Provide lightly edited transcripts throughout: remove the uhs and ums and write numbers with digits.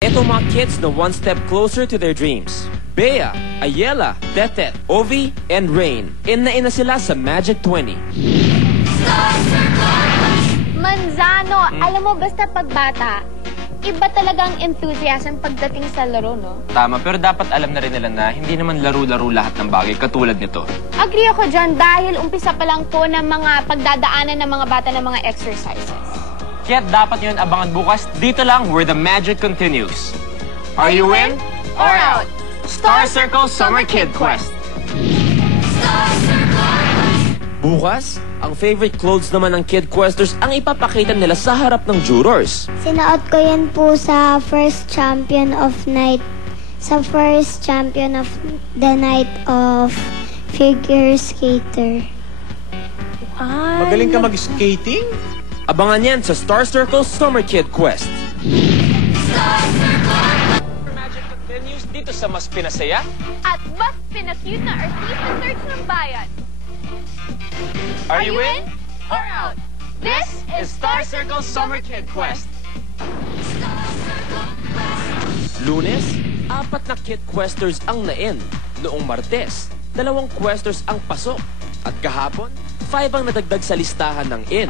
Ito mga kids na one step closer to their dreams. Bea, Ayela, Tetet, Ovi, and Rain. In na sila sa Magic 20. Manzano, alam mo basta pagbata, iba talagang enthusiasm pagdating sa laro, no? Tama, pero dapat alam na rin nila na hindi naman laro-laro lahat ng bagay katulad nito. Agree ako dyan dahil umpisa pa lang po ng mga pagdadaanan ng mga bata ng mga exercises. Kaya dapat nyo abangan bukas dito lang where the magic continues. Are you in or out? Star Circle Summer Kid Quest. Bukas, ang favorite clothes naman ng Kid Questers ang ipapakita nila sa harap ng jurors. Sinuot ko yan po sa first champion of the night of figure skater. Magaling ka mag-skating? Abangan yan sa Star Circle Summer Kid Quest. Magic continues dito sa mas pinasaya. At mas pinakute na artista search ng bayan. Are you in or out? This is Star Circle Summer Kid Quest. Lunes, 4 na Kid Questers ang na-in. Noong Martes, 2 Questers ang pasok. At kahapon, 5 ang nadagdag sa listahan ng in.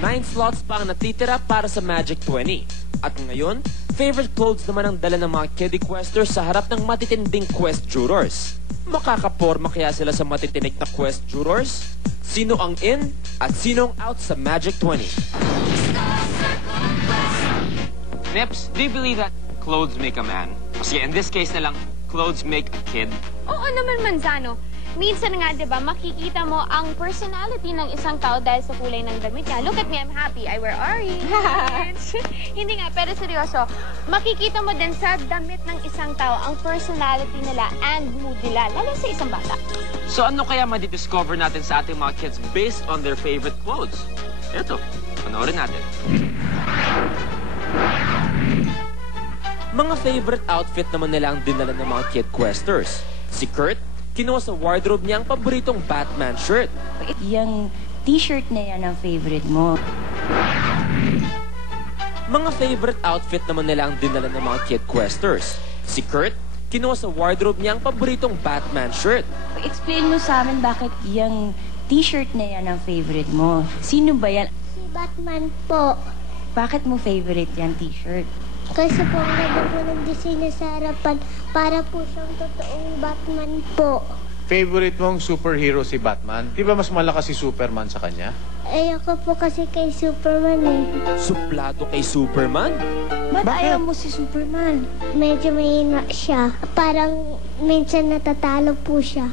9 slots pa ang natitira para sa Magic 20. At ngayon, favorite clothes naman ang dala ng mga Kid Questers sa harap ng matitinding quest jurors. Makakaporma kaya sila sa matitinik na quest jurors? Sino ang in at sino ang out sa Magic 20? Nips, do you believe that clothes make a man? Kasi in this case na lang, clothes make a kid. Oo naman, Manzano. Minsan nga, di ba, makikita mo ang personality ng isang tao dahil sa kulay ng damit niya. Look at me, I'm happy. I wear orange. Hindi nga, pero seryoso. Makikita mo din sa damit ng isang tao ang personality nila and mood nila, lalo sa isang bata. So ano kaya madidiscover natin sa ating mga kids based on their favorite clothes? Ito, panoorin natin. Mga favorite outfit naman nila ang dinala ng mga Kid Questers. Si Kurt, kinuha sa wardrobe niya ang paboritong Batman shirt. Yung t-shirt na yan ang favorite mo. Mga favorite outfit naman nila ang dinala ng mga Kid Questers. Si Kurt, kinuha sa wardrobe niya ang paboritong Batman shirt. Explain mo sa amin bakit yung t-shirt na yan ang favorite mo. Sino ba yan? Si Batman po. Bakit mo favorite yan t-shirt? Kasi po ang ganda po ng disenyo sa harapan para po siyang totoong Batman po. Favorite mong superhero si Batman? Di ba mas malakas si Superman sa kanya? Ayoko po kasi kay Superman eh. Suplado kay Superman? Ba't Bakit? ayaw mo si Superman? Medyo mahina siya. Parang minsan natatalo po siya.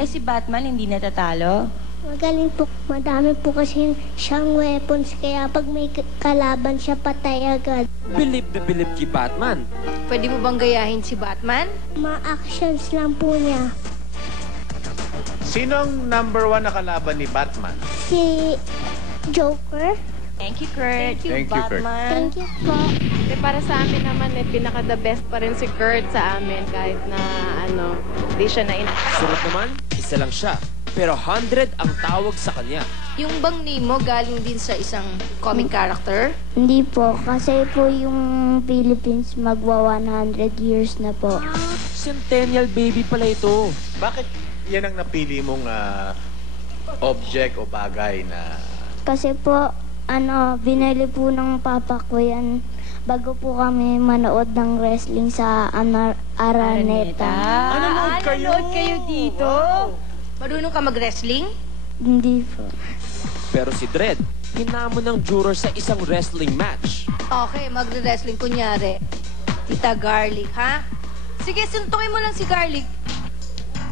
Eh si Batman hindi natatalo? Magaling po. Madami po kasi siyang weapons kaya pag may kalaban siya patay agad. Bilib na bilib kay Batman. Pwede mo bang gayahin si Batman? Mga actions lang po niya. Sino ang number 1 na kalaban ni Batman? Si Joker. Thank you, Kurt. Thank you, Kurt. Thank you po. Para sa amin naman, pinaka-the best pa rin si Kurt sa amin kahit na di siya na Sunod naman, isa lang siya. Pero 100 ang tawag sa kanya. Yung bang name mo galing din sa isang comic character? Hindi po, kasi po yung Philippines magwa 100 years na po. Centennial baby pala ito. Bakit yan ang napili mong object o bagay na... Kasi po, binili po ng papa ko yan bago po kami manood ng wrestling sa Araneta. Nanonood kayo dito? Wow. Marunong ka mag-wrestling? Hindi po. Pero si Dredd, hinamon ng juror sa isang wrestling match. Okay, magre-wrestling kunyari. Tita Garlic, ha? Sige, suntukin mo lang si Garlic.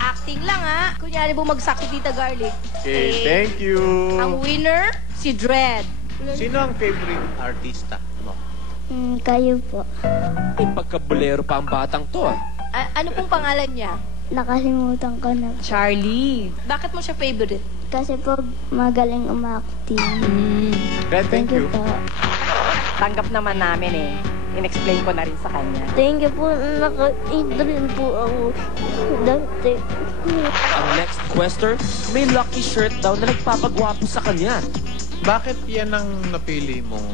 Acting lang, ha? Kunyari bumagsak si Tita Garlic. Okay, thank you. Ang winner, si Dredd. Sino ang favorite artista mo? Kayo po. May pagkabulero pa ang batang to ah. Ano pong pangalan niya? Nakalimutan ko na. Charlie. Bakit mo siya favorite? Kasi po magaling umakting. Dredd, thank you. po. Tanggap naman namin eh. In-explain ko na rin sa kanya. Thank you po. Naka-idrin po ako dati. Ang next quester, may lucky shirt daw na nagpapagwapo sa kanya. Bakit yan ang napili mong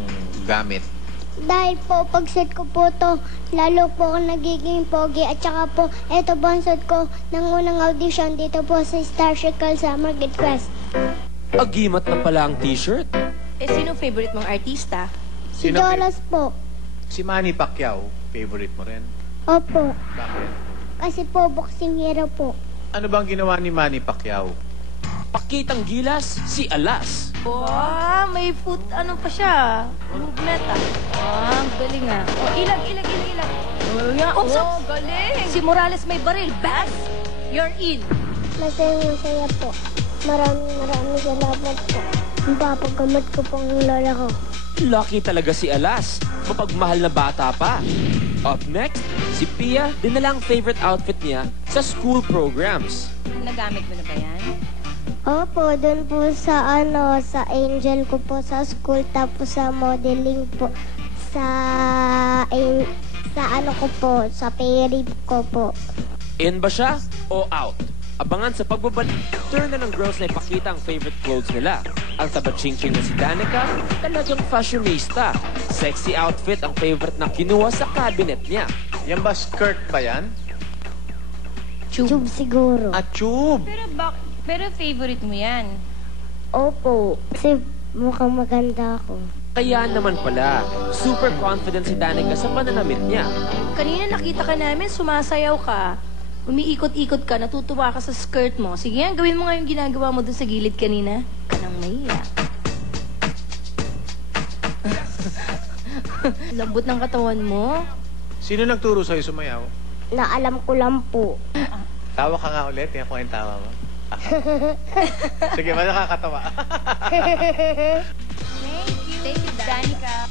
gamit? Dahil po, pag suot ko po to, lalo po ako nagiging pogi. At saka po, eto po ang suot ko ng unang audition dito po sa Star Circle Summer Kid Quest. Agimat na pala ang t-shirt. Eh, sino favorite mong artista? Si Sino Jolas po. Si Manny Pacquiao, favorite mo rin? Opo. Bakit? Kasi po, boxing hero po. Ano bang ginawa ni Manny Pacquiao? Pakitang gilas, si Alas. Wow, may foot, ano pa siya? Movement ang galing Oh, ilag. Oh, galing. Si Morales may baril. Bas, you're in. Masaya po. Maraming salamat po. Papagamot ko pong lola ko. Lucky talaga si Alas. Mapagmahal na bata pa. Up next, si Pia dinala ang favorite outfit niya sa school programs. Nagamit mo na ba yan? Opo, doon po sa sa Angel ko po sa school, tapos sa modeling po sa ko po, sa Perry ko po. In ba siya o out? Abangan sa pagbabalik. Turn na ng girls na ipakita ang favorite clothes nila. Ang tabaching-ching na si Danica, talagang fashionista. Sexy outfit ang favorite na kinuha sa cabinet niya. Yan ba skirt ba yan? Tube siguro. Ah, tube! Pero favorite mo yan. Opo, kasi mukhang maganda ako. Kaya naman pala, super confident si Danica sa pananamit niya. Kanina nakita ka namin, sumasayaw ka. Umiikot-ikot ka, natutuwa ka sa skirt mo. Sige yan, gawin mo nga yung ginagawa mo dun sa gilid kanina. Kanang mahiya. Lambot ng katawan mo. Sino nagturo sa'yo sumayaw? Na alam ko lang po. Tawa ka nga ulit. Tingnan ko yung tawa mo. Sige, ba nakakatawa? Thank you, Danica.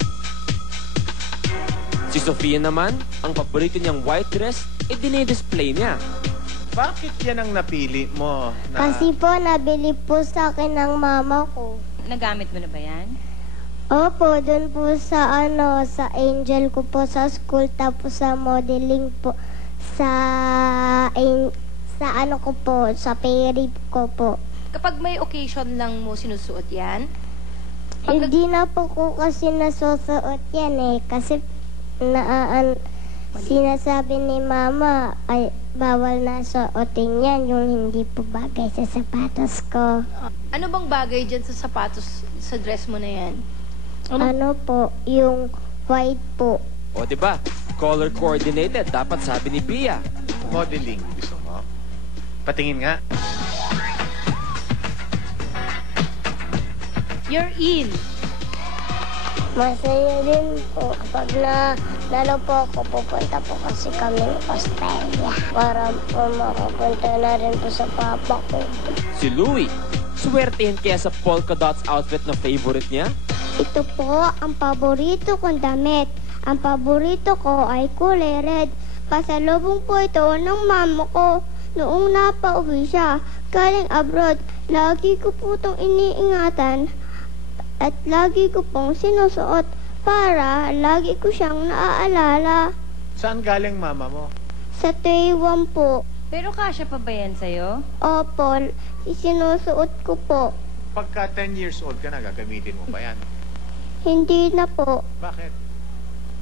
Si Sofia naman, ang paborito niyang white dress, dinidisplay niya. Bakit yan ang napili mo? Kasi po, nabili po sa akin ng mama ko. Nagamit mo na ba yan? Opo, doon po sa sa Angel ko po sa school, tapos sa modeling po sa ko po, sa Perry ko po. Kapag may occasion lang mo sinusuot yan? Hindi na po ko kasi nasusuot yan kasi sinasabi ni mama ay bawal na suotin yan, yung hindi po bagay sa sapatos ko. Ano bang bagay dyan sa sapatos, sa dress mo na yan? Ano po, yung white po. O diba, color coordinated, dapat sabi ni Pia. Modeling. Gusto mo? Patingin nga. You're in. Masaya din po kapag lalo po ako, pupunta po kasi kami ng Australia para po makapunta na rin po sa papa ko. Si Louie, swertehin kaya sa polka dots outfit na favorite niya? Ito po ang paborito kong damit. Ang paborito ko ay kulay red. Pasalubong po ito ng mama ko noong napauwi siya galing abroad. Lagi ko po itong iniingatan at lagi ko pong sinusuot para lagi ko siyang naaalala. Saan galing mama mo? Sa Taiwan po. Pero kasya pa ba yan sa'yo? Opo, isinusuot ko po. Pagka 10 years old ka na, gagamitin mo pa yan. Hindi na po. Bakit?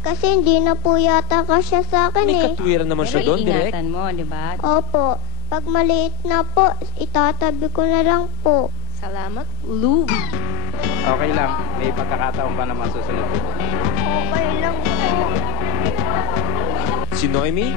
Kasi hindi na po yata kasya sa akin May eh. katwiran naman Pero siya doon, direct. iingatan mo, di ba? Opo, pag maliit na po, itatabi ko na lang po. Salamat, Louie. Okay lang. May pagkakataon pa naman susunod. Okay lang po. Si Noemi,